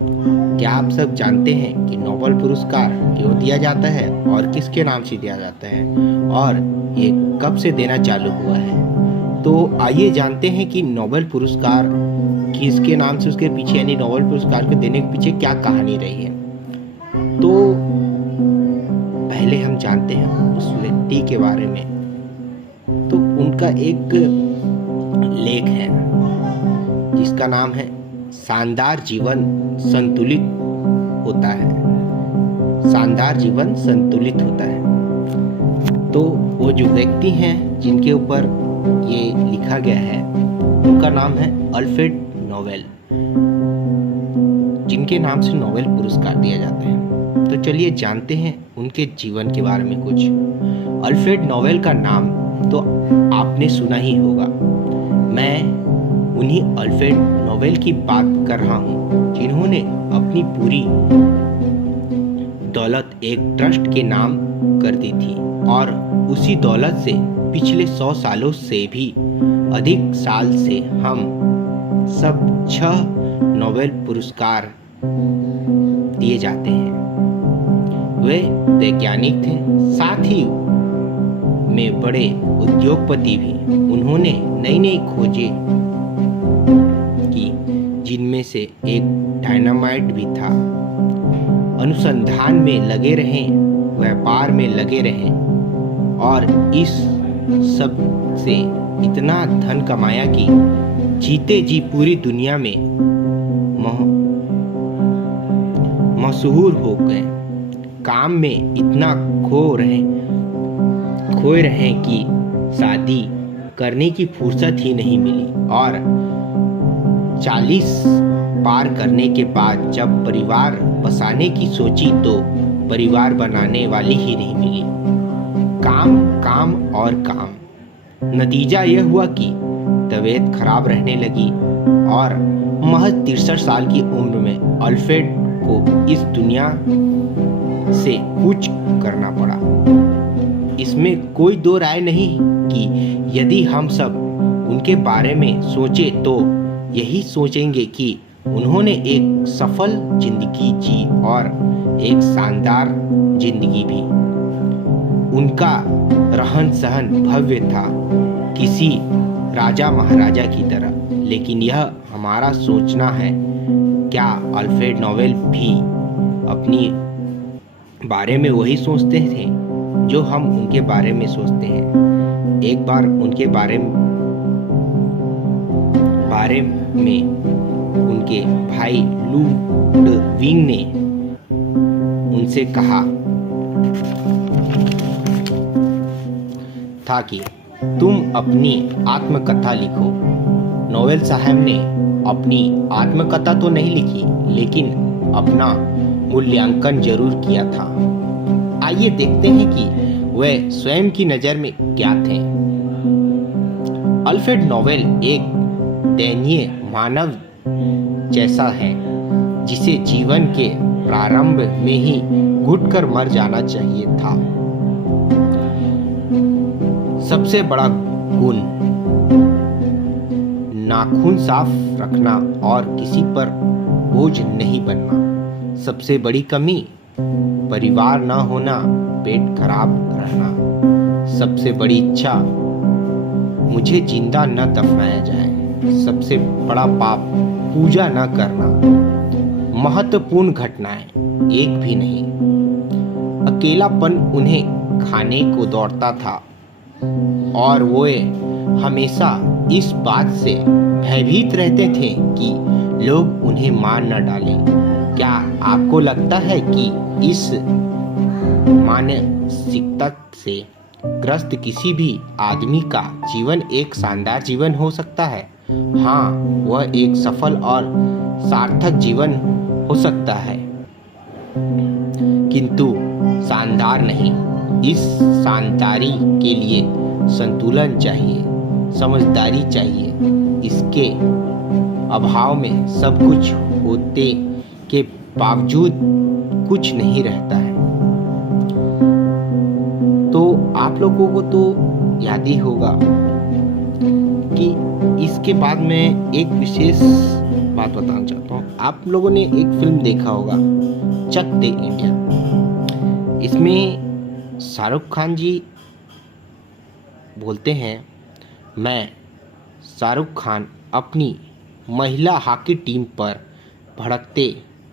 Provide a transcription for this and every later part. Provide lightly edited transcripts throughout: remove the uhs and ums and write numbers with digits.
क्या आप सब जानते हैं कि नोबेल पुरस्कार क्यों दिया जाता है और किसके नाम से दिया जाता है और ये कब से देना चालू हुआ है? तो आइए जानते हैं कि नोबेल पुरस्कार किसके नाम से, उसके पीछे यानी नोबेल पुरस्कार को देने के पीछे क्या कहानी रही है। तो पहले हम जानते हैं उस व्यक्ति के बारे में। तो उनका एक लेख है जिसका नाम है शानदार जीवन संतुलित होता है। शानदार जीवन संतुलित होता है। तो वो जो व्यक्ति हैं जिनके ऊपर ये लिखा गया है उनका नाम है अल्फ्रेड नोबेल, जिनके नाम से नोबेल पुरस्कार दिया जाता है। तो चलिए जानते हैं उनके जीवन के बारे में कुछ। अल्फ्रेड नोबेल का नाम तो आपने सुना ही होगा। मैं उन्हीं अल्फ्रेड नोबेल की बात कर रहा हूँ जिन्होंने अपनी पूरी दौलत एक ट्रस्ट के नाम कर दी थी और उसी दौलत से पिछले 100 सालों से भी अधिक साल से हम सब 6 नोबेल पुरस्कार दिए जाते हैं। वे वैज्ञानिक थे, साथ ही में बड़े उद्योगपति भी। उन्होंने नई नई खोजें की, जिनमें से एक डायनामाइट भी था। अनुसंधान में लगे रहें, व्यापार में लगे रहें और इस सब से इतना धन कमाया कि जीते जी पूरी दुनिया में मशहूर हो गए। काम में इतना खोए रहे कि शादी करने की फुर्सत ही नहीं मिली और 40 पार करने के बाद जब परिवार बसाने की सोची तो परिवार बनाने वाली ही नहीं मिली। काम काम और काम। नतीजा यह हुआ कि तबीयत खराब रहने लगी और महज 63 साल की उम्र में अल्फ्रेड को इस दुनिया से कूच करना पड़ा। इसमें कोई दो राय नहीं कि यदि हम सब उनके बारे में सोचें तो यही सोचेंगे कि उन्होंने एक सफल जिंदगी जी और एक शानदार जिंदगी भी। उनका रहन सहन भव्य था, किसी राजा महाराजा की तरह। लेकिन यह हमारा सोचना है। क्या अल्फ्रेड नोबेल भी अपनी बारे में वही सोचते थे जो हम उनके बारे में सोचते हैं? एक बार उनके बारे में उनके भाई लुडविग ने उनसे कहा था कि तुम अपनी आत्मकथा लिखो। नोबेल साहब ने अपनी आत्मकथा तो नहीं लिखी, लेकिन अपना मूल्यांकन जरूर किया था। आइए देखते हैं कि वे स्वयं की नज़र में क्या थे। अल्फ्रेड नोबेल एक दयनीय मानव जैसा है जिसे जीवन के प्रारंभ में ही घुटकर मर जाना चाहिए था। सबसे बड़ा गुण नाखून साफ रखना और किसी पर बोझ नहीं बनना। सबसे बड़ी कमी परिवार न होना, पेट खराब रहना। सबसे बड़ी इच्छा मुझे जिंदा न दफनाया जाए। सबसे बड़ा पाप पूजा न करना। महत्वपूर्ण घटनाएं एक भी नहीं। अकेलापन उन्हें खाने को दौड़ता था और वो हमेशा इस बात से भयभीत रहते थे कि लोग उन्हें मार न डालें। क्या आपको लगता है कि इस मानसिकता से ग्रस्त किसी भी आदमी का जीवन एक शानदार जीवन हो सकता है? हाँ, वह एक सफल और सार्थक जीवन हो सकता है, किंतु शानदार नहीं। इस शानदारी के लिए संतुलन चाहिए, समझदारी चाहिए। इसके अभाव में सब कुछ होते के बावजूद कुछ नहीं रहता है। तो आप लोगों को तो याद ही होगा कि इसके बाद मैं एक विशेष बात बताना चाहता हूँ। आप लोगों ने एक फिल्म देखा होगा, चक दे इंडिया। इसमें शाहरुख खान जी बोलते हैं, मैं शाहरुख खान अपनी महिला हॉकी टीम पर भड़कते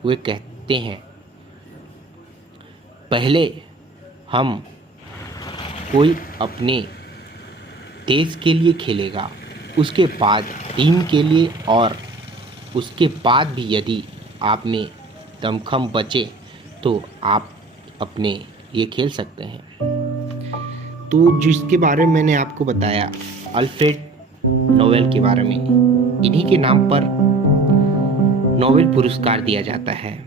हुए कहते हैं, पहले हम कोई अपने देश के लिए खेलेगा, उसके बाद टीम के लिए, और उसके बाद भी यदि आप में दमखम बचे तो आप अपने लिए खेल सकते हैं। तो जिसके बारे में मैंने आपको बताया, अल्फ्रेड नोबेल के बारे में, इन्हीं के नाम पर नोबेल पुरस्कार दिया जाता है।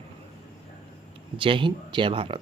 जय हिंद, जय भारत।